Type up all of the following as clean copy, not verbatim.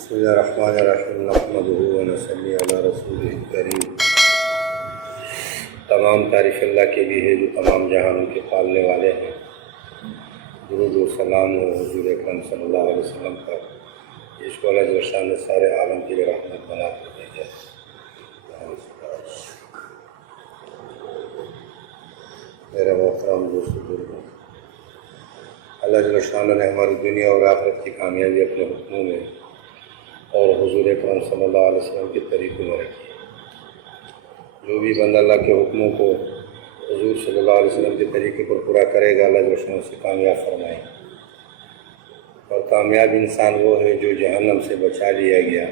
بسم اللہ الرحمن الرحیم نحمدہ ونصلی علی رسولہ الکریم۔ تمام تعریف اللہ کے لیے ہے جو تمام جہانوں کے پالنے والے ہیں۔ درود و سلام و حضور اکرم صلی اللہ علیہ وسلم پر عشق و عزت و شان سارے عالم کے لیے رحمت بنا کر بھیجا۔ میرے محترم دوست بزرگوں، اللہ جل شانہ نے ہماری دنیا اور آخرت کی کامیابی اپنے حکموں میں اور حضور اکرم صلی اللہ علیہ وسلم کے طریقوں میں رکھی۔ جو بھی بندہ اللہ کے حکموں کو حضور صلی اللہ علیہ وسلم کے طریقے پر پورا کرے گا، اللہ جل شانہ سے کامیاب فرمائے۔ اور کامیاب انسان وہ ہے جو جہنم سے بچا لیا گیا،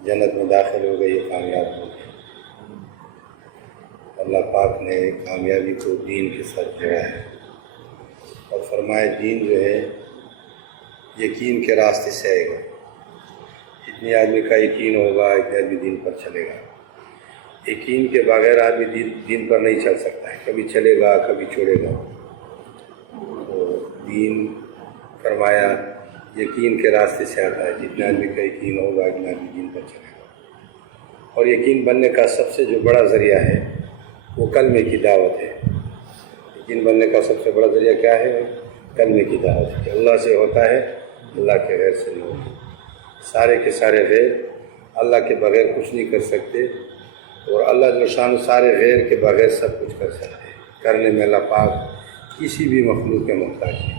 جنت میں داخل ہو گئی، یہ کامیاب ہو گیا۔ اللہ پاک نے کامیابی کو دین کے ساتھ جوڑا ہے اور فرمائے دین جو ہے یقین کے راستے سے آئے گا۔ جتنے آدمی کا یقین ہوگا اتنے آدمی دین پر چلے گا۔ یقین کے بغیر آدمی دین پر نہیں چل سکتا ہے، کبھی چلے گا کبھی چھوڑے گا۔ تو دین فرمایا یقین کے راستے سے آتا ہے، جتنے آدمی کا یقین ہوگا اتنا آدمی دین پر چلے گا۔ اور یقین بننے کا سب سے جو بڑا ذریعہ ہے وہ کلمے کی دعوت ہے۔ یقین بننے کا سب سے بڑا ذریعہ کیا ہے؟ کلمے کی دعوت ہے کہ اللہ سے ہوتا ہے، اللہ کے غیر سے نہیں ہوتا۔ سارے کے سارے غیر اللہ کے بغیر کچھ نہیں کر سکتے، اور اللہ جل شانہ سارے غیر کے بغیر سب کچھ کر سکتے ہیں۔ کرنے میں اللہ پاک کسی بھی مخلوق کے محتاج ہے۔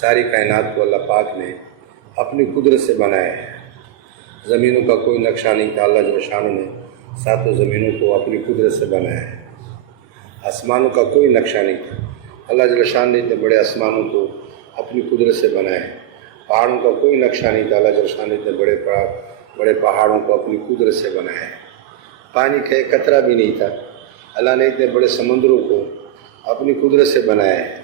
ساری کائنات کو اللہ پاک نے اپنی قدرت سے بنایا ہے۔ زمینوں کا کوئی نقشہ نہیں تھا، اللہ جل شانہ نے ساتوں زمینوں کو اپنی قدرت سے بنایا ہے۔ آسمانوں کا کوئی نقشہ نہیں تھا، اللہ جل شانہ نے اتنے بڑے آسمانوں کو اپنی قدرت سے بنایا ہے۔ پہاڑوں کا کوئی نقشہ نہیں تھا، اللہ جل شانہ نے اتنے بڑے پہاڑوں کو اپنی قدرت سے بنایا ہے۔ پانی کا ایک قطرہ بھی نہیں تھا، اللہ نے اتنے بڑے سمندروں کو اپنی قدرت سے بنایا ہے۔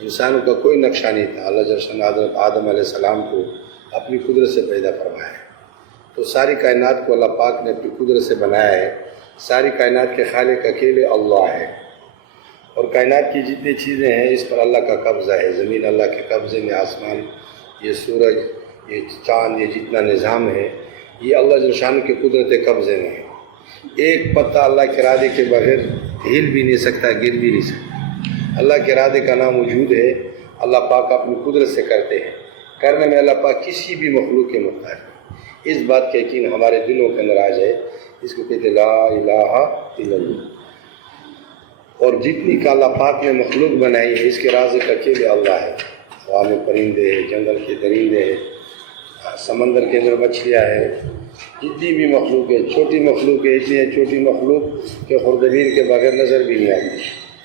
انسانوں کا کوئی نقشہ نہیں تھا، اللہ جل شانہ حضرت آدم علیہ السلام کو اپنی قدرت سے پیدا فرمایا ہے۔ تو ساری کائنات کو اللہ پاک نے اپنی قدرت سے بنایا ہے۔ ساری کائنات کے خالق اکیلے اللہ ہے، اور کائنات کی جتنی چیزیں ہیں اس پر اللہ کا قبضہ ہے۔ زمین اللہ کے قبضے میں، آسمان، یہ سورج، یہ چاند، یہ جتنا نظام ہے یہ اللہ جل شانہ کے قدرت قبضے میں ہے۔ ایک پتہ اللہ کے ارادے کے بغیر ہل بھی نہیں سکتا، گر بھی نہیں سکتا۔ اللہ کے ارادے کا نام وجود ہے، اللہ پاک اپنی قدرت سے کرتے ہیں۔ کرنے میں اللہ پاک کسی بھی مخلوق کے محتاج ہے۔ اس بات کا یقین ہمارے دلوں کے اندر آ جائے، اس کو کہتے لا الہ الا اللہ۔ اور جتنی کا اللہ پاک نے مخلوق بنائی ہے اس کے رازق اکیلے اللہ ہے۔ ہوا میں پرندے ہیں، جنگل کے درندے ہیں، سمندر کے اندر مچھلیاں ہیں، جتنی بھی مخلوق ہے، چھوٹی مخلوق ہے، اتنی ہے چھوٹی مخلوق کہ خردبین کے بغیر نظر بھی نہیں آتی،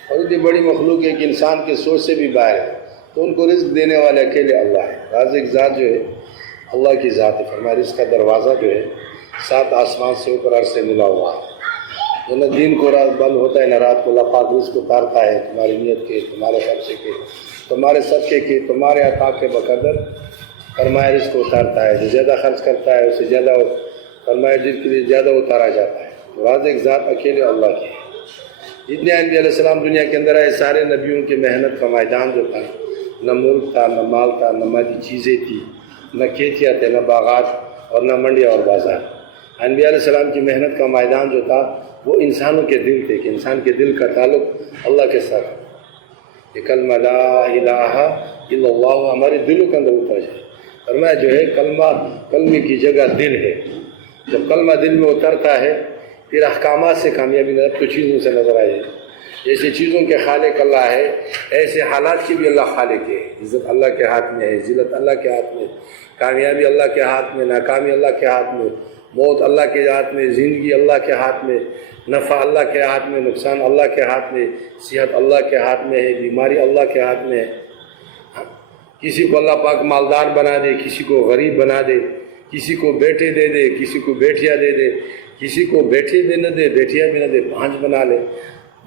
اور اتنی بڑی مخلوق ہے کہ انسان کے سوچ سے بھی باہر ہے۔ تو ان کو رزق دینے والے اکیلے اللہ ہے۔ رازق ذات جو ہے اللہ کی ذات ہے۔ فرمایا رزق کا دروازہ جو ہے 7 آسمان سے اوپر عرش سے ملا ہوا ہے۔ نہ دن کو رات بند ہوتا ہے نہ رات کو، اللہ پاک رزق اتارتا ہے تمہاری نیت کے، تمہارے خرچے کے، تمہارے صدقے کے، تمہارے عطا کے بقدر۔ فرمایا رزق اتارتا ہے، جو زیادہ خرچ کرتا ہے اسے زیادہ، فرمایا جس کے لیے زیادہ اتارا جاتا ہے۔ تو رازق ذات اکیلے اللہ کی ہے۔ جتنے انبیاء علیہ السلام دنیا کے اندر آئے، سارے نبیوں کے محنت کا میدان جو تھا، نہ ملک تھا، نہ مال تھا، نہ مادی چیزیں تھی، نہ کھیتیاں تھے، نہ باغات، اور نہ منڈیاں اور بازار۔ انبیاء علیہ السلام کی محنت کا میدان جو تھا وہ انسانوں کے دل تھے، کہ انسان کے دل کا تعلق اللہ کے ساتھ ہے۔ یہ کلمہ لا الہ الا اللہ ہمارے دلوں کے اندر اتر جائے۔ فرمایا جو ہے کلمے کی جگہ دل ہے۔ جب کلمہ دل میں اترتا ہے پھر احکامات سے کامیابی نظر تو چیزوں سے نظر آئے۔ جیسے چیزوں کے خالق اللہ ہے، ایسے حالات کی بھی اللہ خالق ہے۔ عزت اللہ کے ہاتھ میں ہے، ذلت اللہ کے ہاتھ میں، کامیابی اللہ کے ہاتھ میں، ناکامی اللہ کے ہاتھ میں، موت اللہ کے ہاتھ میں، زندگی اللہ کے ہاتھ میں، نفع اللہ کے ہاتھ میں، نقصان اللہ کے ہاتھ میں، صحت اللہ کے ہاتھ میں ہے، بیماری اللہ کے ہاتھ میں ہے۔ کسی کو اللہ پاک مالدار بنا دے، کسی کو غریب بنا دے، کسی کو بیٹے دے دے، کسی کو بیٹیاں دے دے، کسی کو بیٹے بھی نہ دے، بیٹیاں بھی نہ دے، 5 بنا لے۔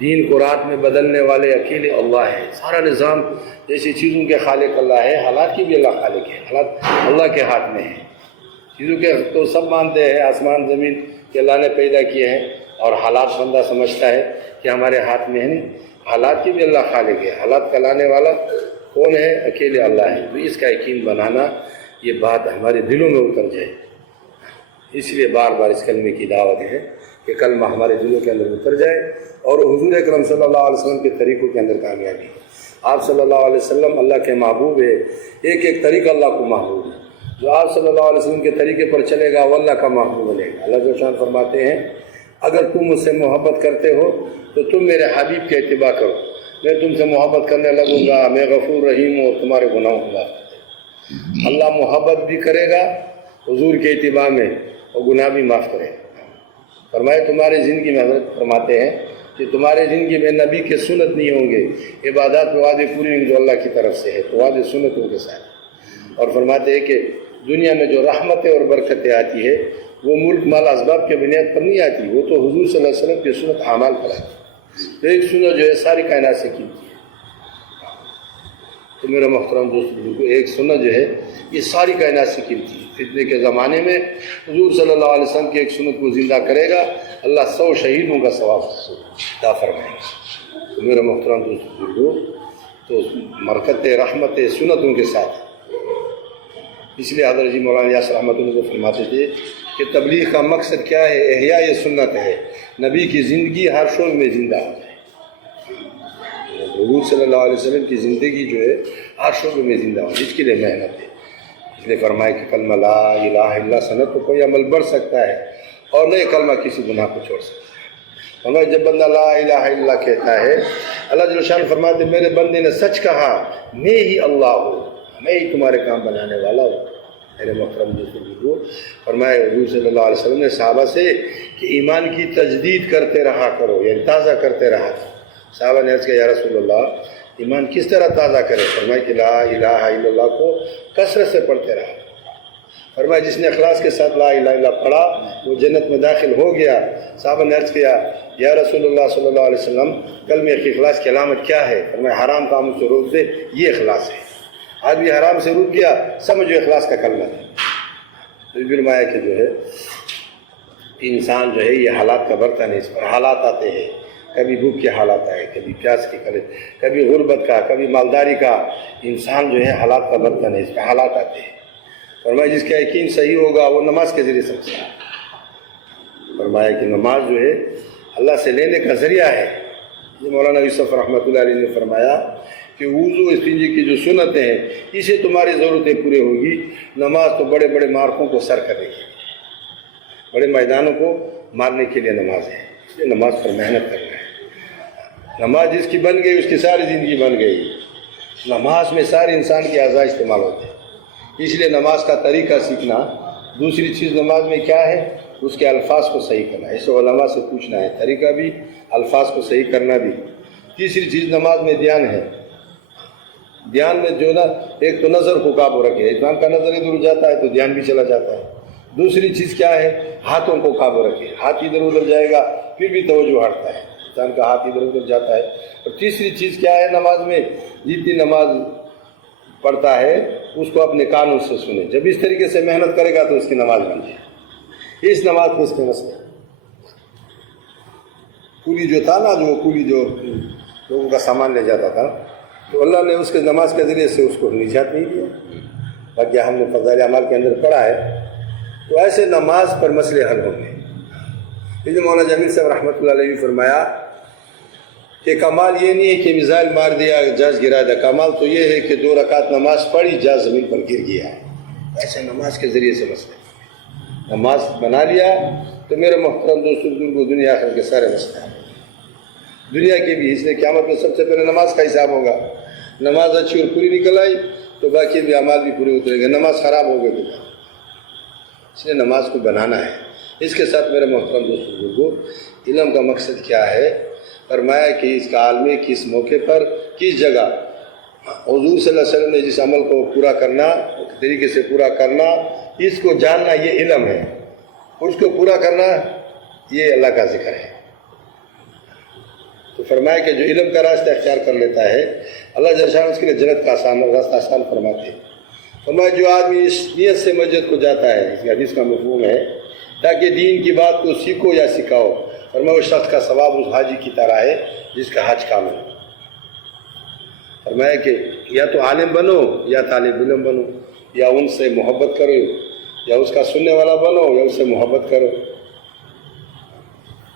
دین کو رات میں بدلنے والے اکیلے اللہ ہے۔ سارا نظام جیسے چیزوں کے خالق اللہ ہے، حالات کی بھی اللہ خالق ہے۔ حالات اللہ کے ہاتھ میں ہے۔ چیزوں کے تو سب مانتے ہیں، آسمان زمین کہ اللہ نے پیدا کیے ہیں، اور حالات بندہ سمجھتا ہے کہ ہمارے ہاتھ میں ہے نہیں۔ حالات کی بھی اللہ خالق ہے۔ حالات کا لانے والا کون ہے؟ اکیلے اللہ ہے۔ تو اس کا یقین بنانا یہ بات ہمارے دلوں میں اتر جائے. اس لیے بار بار اس کلمے کی دعوت ہے کہ کلمہ ہمارے دلوں کے اندر اتر جائے اور حضور اکرم صلی اللہ علیہ وسلم کے طریقوں کے اندر کامیابی ہے. آپ صلی اللہ علیہ وسلم اللہ کے محبوب ہے. ایک ایک طریقہ اللہ کو محبوب ہے. جو آپ صلی اللہ علیہ وسلم کے طریقے پر چلے گا وہ اللہ کا محبوب بنے گا. اللہ جل شان فرماتے ہیں اگر تم مجھ سے محبت کرتے ہو تو تم میرے حبیب کے اتباع کرو. میں تم سے محبت کرنے لگوں گا. میں غفور رحیم ہوں اور تمہارے گناہوں کو معاف کرتا ہوں. اللہ محبت بھی کرے گا حضور کے اتباع میں اور گناہ بھی معاف کرے گا. فرمائے تمہاری زندگی میں حضرت فرماتے ہیں کہ تمہارے زندگی میں نبی کے سنت نہیں ہوں گے. عبادات کے وعدے پوری ہوں گے جو اللہ کی طرف سے ہے تو وعدے سنتوں کے ساتھ. اور فرماتے ہیں کہ دنیا میں جو رحمتیں اور برکتیں آتی ہے وہ ملک مال اسباب کے بنیاد پر نہیں آتی. وہ تو حضور صلی اللہ علیہ وسلم کے سنت اعمال پر آتی. تو ایک سنت جو ہے ساری کائنات سے قیمتی ہے. تو میرا محترم دوست ایک سنت جو ہے یہ ساری کائنات سے قیمتی ہے. فتنے کے زمانے میں حضور صلی اللہ علیہ وسلم کی ایک سنت کو زندہ کرے گا اللہ 100 شہیدوں کا ثواب عطا فرمائے گا. تو میرا محترم دوست بزرگوں تو برکت رحمت سنتوں کے ساتھ. اس لیے حضرت جی مولانا یاسر احمد اللہ فرماتے تھے کہ تبلیغ کا مقصد کیا ہے؟ احیاء یہ سنت ہے. نبی کی زندگی ہر شعبے میں زندہ ہو جائے. حضور صلی اللہ علیہ وسلم کی زندگی جو ہے ہر شعبے میں زندہ ہو جس کے لیے محنت ہے. اس لیے فرمائے کہ کلمہ لا الہ الا اللہ سنت تو کوئی عمل بڑھ سکتا ہے اور نہ کلمہ کسی گناہ کو چھوڑ سکتا ہے. فرمائے جب بندہ لا الہ الا اللہ کہتا ہے اللہ جل شان فرماتے میرے بندے نے سچ کہا میں ہی اللہ ہوں میں ہی تمہارے کام بنانے والا ہوں. میرے محترم دوستوں فرمائے حضور صلی اللہ علیہ وسلم نے صحابہ سے کہ ایمان کی تجدید کرتے رہا کرو یعنی تازہ کرتے رہا. صحابہ نے عرض کیا یا رسول اللہ ایمان کس طرح تازہ کرے؟ فرمائے کہ لا الہ الا اللہ کو کثرت سے پڑھتے رہا. فرمائے جس نے اخلاص کے ساتھ لا الہ الا اللہ پڑھا وہ جنت میں داخل ہو گیا. صحابہ نے عرض کیا یا رسول اللہ صلی اللہ علیہ وسلم کلمے کی اخلاص کی علامت کیا ہے؟ فرمائے حرام کاموں سے روک دے یہ اخلاص ہے. آدمی حرام سے رک گیا سمجھو اخلاص کا کلمہ ہے. تو فرمایا کہ جو ہے انسان جو ہے یہ حالات کا برتن ہے. اس پر حالات آتے ہیں. کبھی بھوک کے حالات آئے کبھی پیاس کے کبھی غربت کا کبھی مالداری کا. انسان جو ہے حالات کا برتن ہے. اس پہ حالات آتے ہیں. فرمایا جس کا یقین صحیح ہوگا وہ نماز کے ذریعے سمجھتا ہے. فرمایا کہ نماز جو ہے اللہ سے لینے کا ذریعہ ہے. یہ مولانا یوسف رحمۃ اللہ علیہ نے فرمایا کہ وضو استنجی کی جو سنتیں ہیں اسے تمہاری ضرورتیں پورے ہوگی. نماز تو بڑے بڑے مارکوں کو سر کرنے کے لیے بڑے میدانوں کو مارنے کے لیے نماز ہے. اس لیے نماز پر محنت کرنا ہے. نماز جس کی بن گئی اس کی ساری زندگی بن گئی. نماز میں سارے انسان کے اعضاء استعمال ہوتے ہیں. اس لیے نماز کا طریقہ سیکھنا. دوسری چیز نماز میں کیا ہے اس کے الفاظ کو صحیح کرنا ہے. اسے علماء سے پوچھنا ہے طریقہ بھی الفاظ کو صحیح کرنا بھی. تیسری چیز نماز میں دھیان ہے. دھیان میں جو نا ایک تو نظر کو قابو رکھے. انسان کا نظر ادھر جاتا ہے تو دھیان بھی چلا جاتا ہے. دوسری چیز کیا ہے ہاتھوں کو قابو رکھے. ہاتھ ادھر ادھر جائے گا پھر بھی توجہ ہٹتا ہے. انسان کا ہاتھ ادھر ادھر جاتا ہے. اور تیسری چیز کیا ہے نماز میں جتنی نماز پڑھتا ہے اس کو اپنے کانوں سے سنے. جب اس طریقے سے محنت کرے گا تو اس کی نماز بن جائے. اس نماز کو اس کے مسئلے کولی جو تھا نا جو کولی جو لوگوں کا سامان لے جاتا تھا تو اللہ نے اس کے نماز کے ذریعے سے اس کو نجات نہیں دیا. باقی ہم نے فضائل اعمال کے اندر پڑھا ہے. تو ایسے نماز پر مسئلے حل ہوں گے. یہ مولانا جمیل صاحب رحمۃ اللہ علیہ نے فرمایا کہ کمال یہ نہیں ہے کہ میزائل مار دیا جاز گرا دیا. کمال تو یہ ہے کہ 2 رکعت نماز پڑھی جاز زمین پر گر گیا. ایسے نماز کے ذریعے سے مسئلے نماز بنا لیا تو میرے محترم دوستوں بزرگوں دنیا آخر کے سارے مسئلے ہیں. دنیا کے بھی. اس لیے قیامت میں سب سے پہلے نماز کا حساب ہوگا. نماز اچھی اور پوری نکل آئی تو باقی بھی اعمال بھی پورے اتریں گے. نماز خراب ہو گئی تو اس لیے نماز کو بنانا ہے. اس کے ساتھ میرے محترم دوست بزرگوں علم کا مقصد کیا ہے؟ فرمایا کہ اس کا عالم کس موقع پر کس جگہ حضور صلی اللہ علیہ وسلم نے جس عمل کو پورا کرنا طریقے سے پورا کرنا اس کو جاننا یہ علم ہے. اور اس کو پورا کرنا یہ اللہ کا ذکر ہے. تو فرمایا کہ جو علم کا راستہ اختیار کر لیتا ہے اللہ جل شان اس کے لیے جنت کا راستہ آسان فرماتے ہیں. فرمایا جو آدمی اس نیت سے مسجد کو جاتا ہے اس حدیث کا مفہوم ہے تاکہ دین کی بات کو سیکھو یا سکھاؤ. فرمایا اس شخص کا ثواب اس حاجی کی طرح ہے جس کا حج کامل ہے. فرمایا کہ یا تو عالم بنو یا طالب علم بنو. یا ان سے محبت کرو یا اس کا سننے والا بنو یا اس سے محبت کرو،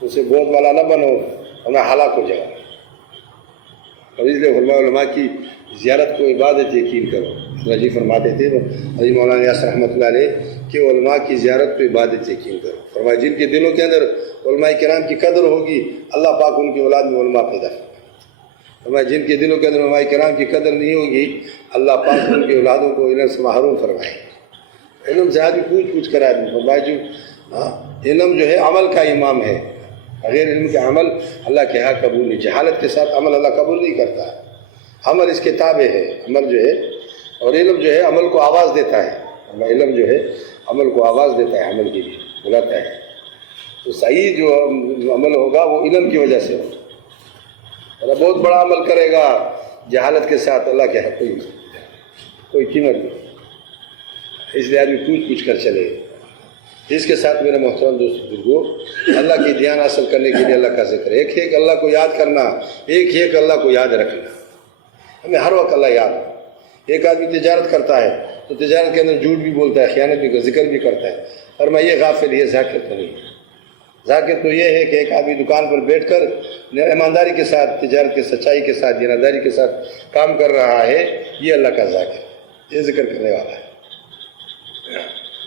اسے گود والا نہ بنو ورنہ ہلاک ہو جائے۔ اور اس لیے علماء کی زیارت کو عبادت یقین کرو۔ جی فرماتے تھے حضرت مولانا یاسر رحمۃ اللہ علیہ کہ علماء کی زیارت کو عبادت یقین کرو۔ فرمایا جن کے دلوں کے اندر علماء کرام کی قدر ہوگی اللہ پاک ان کی اولاد میں علماء پیدا کرے۔ فرمایا جن کے دلوں کے اندر علماء کرام کی قدر نہیں ہوگی اللہ پاک ان کی اولادوں کو علم سے محروم فرمائے۔ علم سے آدمی پوچھ کر آدمی فرمایا جو علم جو ہے عمل کا امام ہے، غیر علم کے عمل اللہ کے ہاں قبول نہیں، جہالت کے ساتھ عمل اللہ قبول نہیں کرتا۔ عمل اس کے تابع ہے، عمل جو ہے، اور علم جو ہے عمل کو آواز دیتا ہے، علم جو ہے عمل کو آواز دیتا ہے، عمل کے لیے بلاتا ہے۔ تو صحیح جو عمل ہوگا وہ علم کی وجہ سے ہوگا، اور بہت بڑا عمل کرے گا جہالت کے ساتھ اللہ کے حق کوئی قیمت نہیں، اس لیے آدمی پوچھ کر چلے۔ اس کے ساتھ میرے محترم دوست بزرگوں، اللہ کی دھیان حاصل کرنے کے لیے اللہ کا ذکر، ایک اللہ کو یاد کرنا، ایک اللہ کو یاد رکھنا، ہمیں ہر وقت اللہ یاد ہو۔ ایک آدمی تجارت کرتا ہے تو تجارت کے اندر جھوٹ بھی بولتا ہے، خیانت بھی، ذکر بھی کرتا ہے، اور میں یہ غافل، یہ ذاکر تو نہیں۔ ذاکر تو یہ ہے کہ ایک آدمی دکان پر بیٹھ کر ایمانداری کے ساتھ، تجارت کی سچائی کے ساتھ، دیانتداری کے ساتھ کام کر رہا ہے، یہ اللہ کا ذاکر، یہ ذکر کرنے والا ہے۔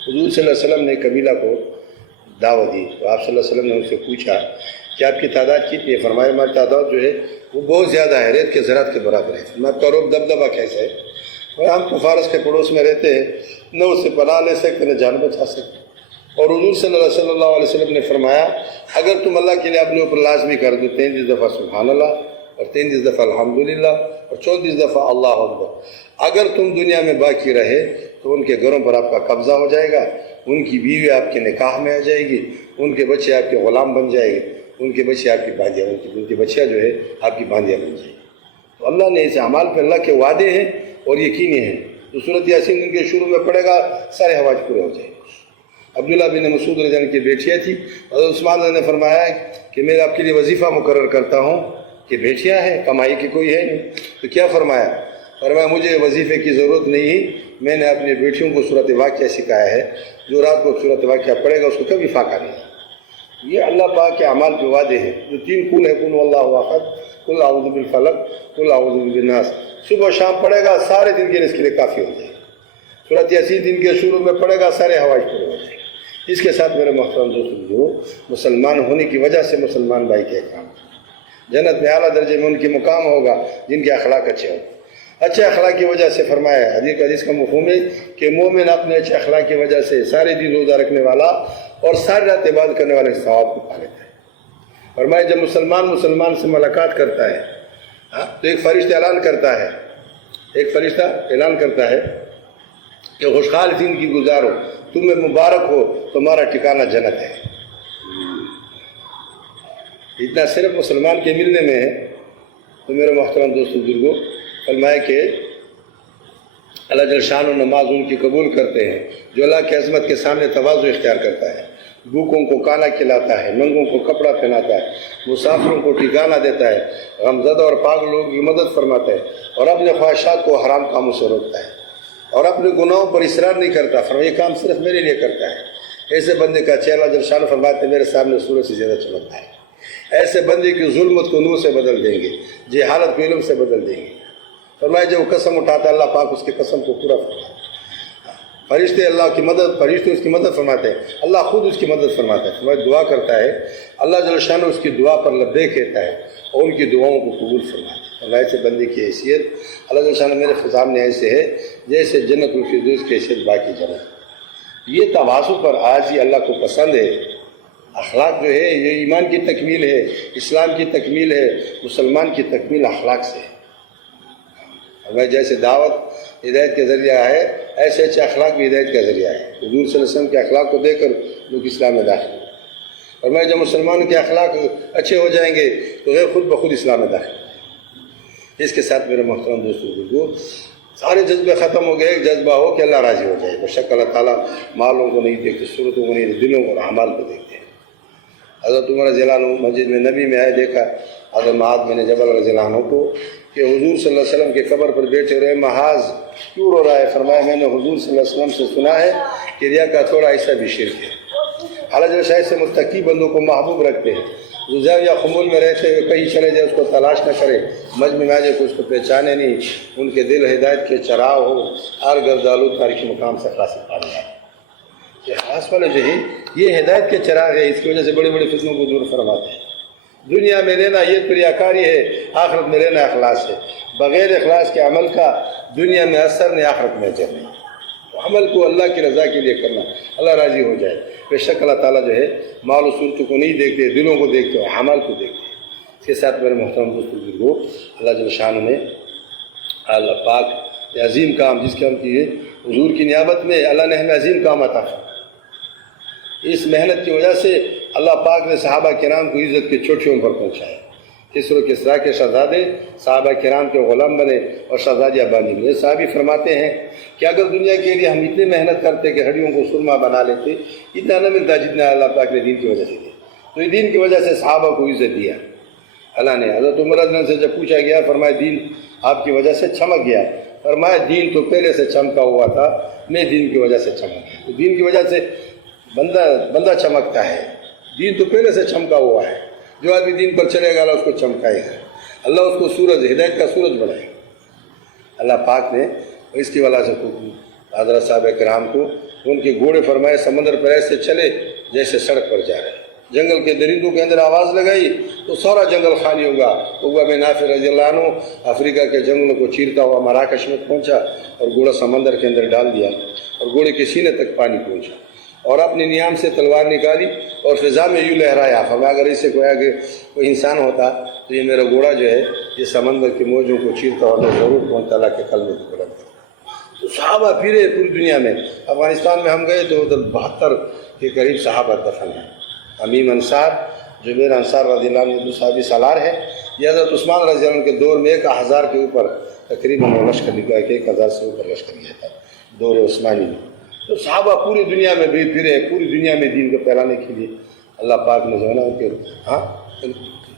حضور صلی اللہ علیہ وسلم نے قبیلہ کو دعوت دی تو آپ صلی اللہ علیہ وسلم نے ان سے پوچھا کہ آپ کی تعداد کتنی ہے؟ فرمایا ہماری تعداد جو ہے وہ بہت زیادہ ہے، ریت کے ذرات کے برابر ہے۔ میں تو روب دبدبہ کیسے ہے؟ ہم تو فارس کے پڑوس میں رہتے ہیں، نہ اس سے پناہ لے سکتے نہ جان بچا سکتے۔ اور حضور صلی اللہ علیہ وسلم نے فرمایا اگر تم اللہ کے لیے اپنے اوپر لازمی کر دو 33 دفعہ سبحان اللہ، اور 33 دفعہ الحمدللہ، اور 34 دفعہ اللہ اکبر، اگر تم دنیا میں باقی رہے تو ان کے گھروں پر آپ کا قبضہ ہو جائے گا، ان کی بیوی آپ کے نکاح میں آ جائے گی، ان کے بچے آپ کے غلام بن جائے گے، ان کے بچے آپ کی باندیاں، ان کی بچیاں جو ہے آپ کی باندیاں بن جائے گی۔ تو اللہ نے اس اعمال پہ اللہ کے وعدے ہیں اور یقینی ہیں۔ تو سورۃ یاسین ان کے شروع میں پڑھے گا سارے حوائج پورے ہو جائیں گے۔ عبداللہ بن مسعود رضی اللہ عنہ کی بیٹیاں تھی، حضرت عثمان رضی اللہ عنہ نے فرمایا کہ میں آپ کے لیے وظیفہ مقرر کرتا ہوں کہ بیٹیاں ہیں، کمائی کی کوئی ہے نہیں۔ تو کیا فرمایا؟ فرمایا مجھے وظیفے کی ضرورت نہیں، میں نے اپنی بیٹیوں کو سورۃ واقعہ سکھایا ہے، جو رات کو سورۃ واقعہ پڑھے گا اس کو کبھی فاقہ نہیں۔ یہ اللہ پاک کے اعمال کے وعدے ہیں۔ جو 3 قل ہے، قل واللہ احد، قل اعوذ بالفلق، قل اعوذ بالناس، صبح و شام پڑھے گا سارے دن کے لیے اس کے لیے کافی ہو جائے گا۔ سورۃ یاسین دن کے شروع میں پڑھے گا سارے حوائج پورے ہو جائیں گے۔ اس کے ساتھ میرے محترم دوستو، مسلمان ہونے کی وجہ سے مسلمان بھائی کے اکرام، جنت میں اعلیٰ درجے میں ان کی مقام ہوگا جن کے اخلاق اچھے ہوں۔ اچھے اخلاق کی وجہ سے فرمایا ہے، حدیث کا مفہوم ہے کہ مومن اپنے اچھے اخلاق کی وجہ سے سارے دن روزہ رکھنے والا اور ساری رات عبادت کرنے والے ثواب کو پا لیتا ہے۔ فرمایا جب مسلمان سے ملاقات کرتا ہے تو ایک فرشتہ اعلان کرتا ہے کہ خوشحال زندگی گزارو، تمہیں مبارک ہو، تمہارا ٹھکانہ جنت ہے۔ اتنا صرف مسلمان کے ملنے میں ہے۔ تو میرے محترم دوست بزرگوں، فرمایا کہ اللہ جل شان و نماز ان کی قبول کرتے ہیں جو اللہ کی عظمت کے سامنے تواضع اختیار کرتا ہے، بھوکوں کو کھانا کھلاتا ہے، ننگوں کو کپڑا پہناتا ہے، مسافروں کو ٹھکانہ دیتا ہے، غمزدہ اور پاگل لوگوں کی مدد فرماتا ہے، اور اپنے خواہشات کو حرام کاموں سے روکتا ہے، اور اپنے گناہوں پر اصرار نہیں کرتا۔ فرمایا یہ کام صرف میرے لیے کرتا ہے۔ ایسے بندے کا چہرہ جل شان فرماتے میرے سامنے سورج سے زیادہ چمکتا ہے۔ ایسے بندے کی ظلمت کو نور سے بدل دیں گے، جہالت کو علم سے بدل دیں گے۔ فرمایا جب وہ قسم اٹھاتا ہے اللہ پاک اس کے قسم کو پورا فرماتا ہے۔ فرشتے اس کی مدد فرماتے ہیں، اللہ خود اس کی مدد فرماتا ہے۔ فرمایا دعا کرتا ہے، اللہ جل شان اس کی دعا پر لبیک کہتا ہے اور ان کی دعاؤں کو قبول فرماتا ہے۔ فرمایا ایسے بندے کی حیثیت اللہ جل شان میرے سامنے ایسے ہے جیسے جنت الفردوس کی حیثیت باقی جنت۔ یہ تواضع پر آج ہی اللہ کو پسند ہے۔ اخلاق جو ہے یہ ایمان کی تکمیل ہے، اسلام کی تکمیل ہے، مسلمان کی تکمیل اخلاق سے ہے۔ ہمیں جیسے دعوت ہدایت کے ذریعہ ہے، ایسے اچھے اخلاق بھی ہدایت کا ذریعہ ہے۔ حضور صلی اللہ علیہ وسلم کے اخلاق کو دیکھ کر لوگ اسلام میں داخل ہوئے، اور میں جب مسلمانوں کے اخلاق اچھے ہو جائیں گے تو غیر خود بخود اسلام میں داخل ہوئے۔ اس کے ساتھ میرے محترم دوستوں، سارے جذبے ختم ہو گئے، ایک جذبہ ہو کہ اللہ راضی ہو جائے۔ بشک اللہ تعالیٰ مالوں کو نہیں دیکھتے، صورتوں کو نہیں دیکھتے، دلوں کو، اعمال کو دیکھتے ہیں۔ حضرت عمر رضی اللہ عنہ مسجد میں نبی میں آئے، دیکھا حضرت معاذ بن جبل رضی اللہ عنہ کو کہ حضور صلی اللہ علیہ وسلم کے قبر پر بیٹھے رہے، محاذ کیوں رو رہا ہے؟ فرمایا میں نے حضور صلی اللہ علیہ وسلم سے سنا ہے کہ ریا کا تھوڑا حصہ بھی شرک ہے۔ حالانکہ شاید سے متقی بندوں کو محبوب رکھتے ہیں، جو یا خمول میں رہتے ہوئے کہیں چلے جائے اس کو تلاش نہ کرے، مجمع میں آ جائے کو اس کو پہچانے نہیں، ان کے دل ہدایت کے چراغ ہو، ہر گردالو تاریخی مقام سے خاص پانے آئے۔ یہ خاص والے جو ہے یہ ہدایت کے چراغ ہے، اس کی وجہ سے بڑے بڑے فتنوں کو دور فرماتے ہیں۔ دنیا میں رہنا یہ پریاکاری ہے، آخرت میں رہنا اخلاص ہے۔ بغیر اخلاص کے عمل کا دنیا میں اثر نہیں، آخرت میں اجر نہیں۔ عمل کو اللہ کی رضا کے لیے کرنا، اللہ راضی ہو جائے۔ بے شک اللہ تعالیٰ جو ہے مال و صورتوں کو نہیں دیکھتے، دلوں کو دیکھتے ہیں، عمل کو دیکھتے ہیں۔ اس کے ساتھ میرے محترم دوستوں بزرگوں، اللہ جل شان نے اللہ پاک عظیم کام جس کے ہم کیے، حضور کی نیابت میں اللہ نے ہمیں عظیم کام عطا کیا۔ اس محنت کی وجہ سے اللہ پاک نے صحابہ کرام کو عزت کے چوٹیوں پر پہنچایا۔ کسر و کسرا کے شہزادے صحابہ کرام کے غلام بنے اور شہزادیاں بانی بنے۔ صحابی فرماتے ہیں کہ اگر دنیا کے لیے ہم اتنی محنت کرتے کہ ہڈیوں کو سرما بنا لیتے، اتنا نہ ملتا جتنا اللہ پاک نے دین کی وجہ سے دیا۔ تو دین کی وجہ سے صحابہ کو عزت دیا اللہ نے۔ حضرت عمر رضی اللہ عنہ سے جب پوچھا گیا، فرمایا دین آپ کی وجہ سے چمک گیا۔ فرمایا دین تو پہلے سے چمکا ہوا تھا، میں دین کی وجہ سے چمک گیا۔ تو دین کی وجہ سے بندہ چمکتا ہے، دین تو پہلے سے چمکا ہوا ہے۔ جو آدمی دین پر چلے گا اللہ اس کو چمکائے گا، اللہ اس کو سورج، ہدایت کا سورج بنائے گا۔ اللہ پاک نے اس کی وجہ سے حضرت صاحب کرام کو ان کے گھوڑے فرمائے سمندر پر ایسے چلے جیسے سڑک پر جا رہے۔ جنگل کے درندوں کے اندر آواز لگائی تو سارا جنگل خالی ہوگا۔ عقبہ بن نافع رضی اللہ عنہ افریقہ کے جنگلوں کو چیرتا ہوا مراکش میں پہنچا اور گھوڑا سمندر کے اندر ڈال دیا اور گھوڑے کے سینے تک پانی پہنچا اور اپنے نیام سے تلوار نکالی اور فضا میں یوں لہرایا۔ فرمایا اگر اسے کوئی انسان ہوتا تو یہ میرا گھوڑا جو ہے یہ سمندر کے موجوں کو چیرتا اور میں ضرور پہنچتا اللہ کے کلمے کو بلند کرتا۔ تو صحابہ پھرے پوری دنیا میں۔ افغانستان میں ہم گئے تو ادھر 72 کے قریب صحابہ دفن ہیں۔ امیم انصار جبیر انصار رضی اللہ عنہ جو صحابی سالار ہے، یہ حضرت عثمان رضی اللہ عنہ کے دور میں 1000 کے اوپر تقریباً لشکر نکلا کہ 1000 سے اوپر لشکر گیا تھا دور عثمانی میں۔ تو صحابہ پوری دنیا میں بھی پھرے، پوری دنیا میں دین کو پھیلانے کے لیے اللہ پاک نے جو ہے نا کہ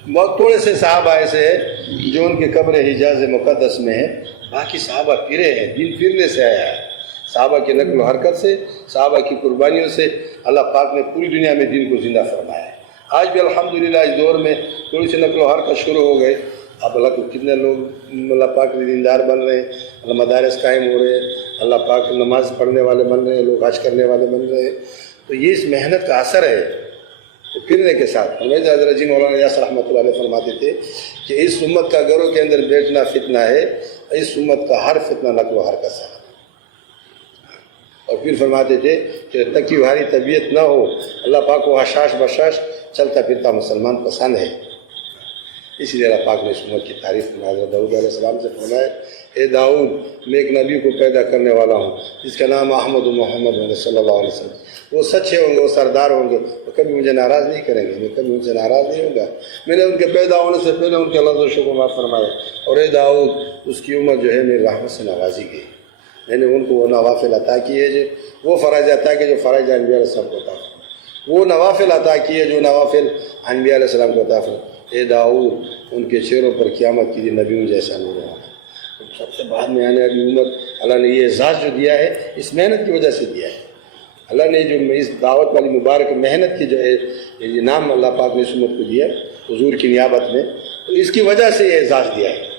بہت تھوڑے سے صحابہ ایسے ہیں جو ان کی قبر حجاز مقدس میں ہے، باقی صحابہ پھرے ہیں۔ دین پھرنے سے آیا ہے، صحابہ کی نقل و حرکت سے، صحابہ کی قربانیوں سے اللہ پاک نے پوری دنیا میں دین کو زندہ فرمایا ہے۔ آج بھی الحمدللہ اس دور میں تھوڑی سی نقل و حرکت شروع ہو گئے۔ اب اللہ کو کتنے لوگ اللہ پاک کے دیندار بن رہے ہیں، اللہ مدارس قائم ہو رہے ہیں، اللہ پاک نماز پڑھنے والے بن رہے ہیں، لوگ حج کرنے والے بن رہے ہیں۔ تو یہ اس محنت کا اثر ہے پھرنے کے ساتھ۔ حضرت جی مولانا یاسر رحمۃ اللہ علیہ فرماتے تھے کہ اس امت کا گھروں کے اندر بیٹھنا فتنہ ہے، اس امت کا ہر فتنہ نقل و حرکت سے۔ اور پھر فرماتے تھے کہ تکی بھاری طبیعت نہ ہو، اللہ پاک کو حشاش بشاش چلتا پھرتا مسلمان پسند ہے۔ اس لیے اللہ پاک نے اس امت کی تعریف میں حضرت داؤد علیہ السلام سے فرمایا، اے داؤد میں ایک نبی کو پیدا کرنے والا ہوں جس کا نام احمد و محمد ہوں گے صلی اللہ علیہ وسلم۔ وہ سچے ہوں گے، وہ سردار ہوں گے، وہ کبھی مجھے ناراض نہیں کریں گے، میں کبھی ان سے ناراض نہیں ہوں گا۔ میں نے ان کے پیدا ہونے سے پہلے ان کے لفظ و شکر معاف فرمایا، اور اے داؤد اس کی امت جو ہے میری رحمت سے نوازی گئی۔ میں نے ان کو وہ نوافل عطا کیے جو وہ فرائض عطا کیے جو فرائض انبیاء علیہ السلام کو عطا فرمائے، وہ نوافل عطا کیے جو نوافل انبیاء علیہ السلام کو عطا فرمائے۔ اے داؤد ان کے چہروں پر قیامت کی دن نبیوں جیسا نور ہوگا۔ سب سے بعد میں آنے والی امت اللہ نے یہ اعزاز جو دیا ہے اس محنت کی وجہ سے دیا ہے۔ اللہ نے جو اس دعوت والی مبارک محنت کی جو ہے یہ نام اللہ پاک نے اس امت کو دیا حضور کی نیابت میں، تو اس کی وجہ سے یہ اعزاز دیا ہے۔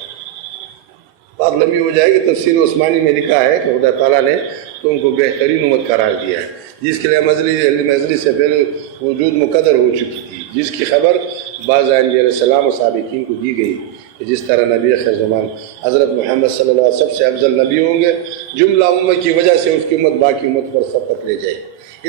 بات لمبی ہو جائے گی، تفسیر عثمانی میں لکھا ہے کہ خدا تعالیٰ نے تو ان کو بہترین امت قرار دیا ہے جس کے لیے مجلس سے پہلے وجود مقدر ہو چکی تھی، جس کی خبر بعض انبیاء علیہ السلام و سابقین کو دی گئی کہ جس طرح نبی خیر زمان حضرت محمد صلی اللہ علیہ وسلم سب سے افضل نبی ہوں گے، جملہ امت کی وجہ سے اس کی امت باقی امت پر سبقت لے جائے،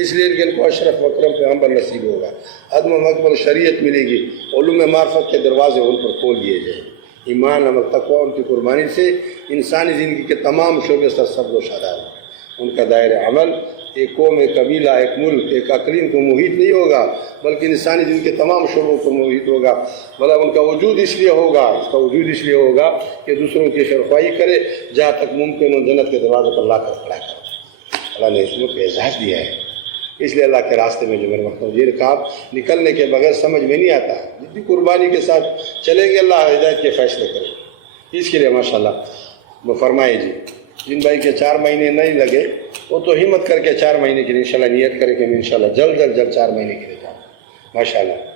اس لیے کہ ان کو اشرف اکرم پیغمبر نصیب ہوگا، عدم مقبل شریعت ملے گی، علوم معرفت کے دروازے ان پر کھول دیے جائیں، ایمان عمل تقوی ان کی قربانی سے انسانی زندگی کے تمام شعبے سرسبز و شاداب ہیں۔ ان کا دائرہ عمل ایک قوم، ایک قبیلہ، ایک ملک، ایک اقلیم کو محیط نہیں ہوگا بلکہ انسانی زندگی کے تمام شعبوں کو محیط ہوگا۔ مطلب ان کا وجود اس لیے ہوگا، اس کا وجود اس لیے ہوگا کہ دوسروں کی خیرخواہی کرے، جہاں تک ممکن ہو جنت کے دروازے پر لا کر کھڑا کرے۔ اللہ نے اس کو اعزاز دیا ہے، اس لیے اللہ کے راستے میں جو میرے مقصد یہ رکاب نکلنے کے بغیر سمجھ میں نہیں آتا، جتنی قربانی کے ساتھ چلیں گے اللہ ہدایت کے فیصلے کرے گا۔ اس کے لیے ماشاءاللہ وہ فرمائے جی جن بھائی کے 4 مہینے نہیں لگے وہ تو ہمت کر کے 4 مہینے کے لیے انشاءاللہ نیت کرے کہ میں انشاءاللہ جلد 4 مہینے کے لیے جاؤں. ماشاءاللہ.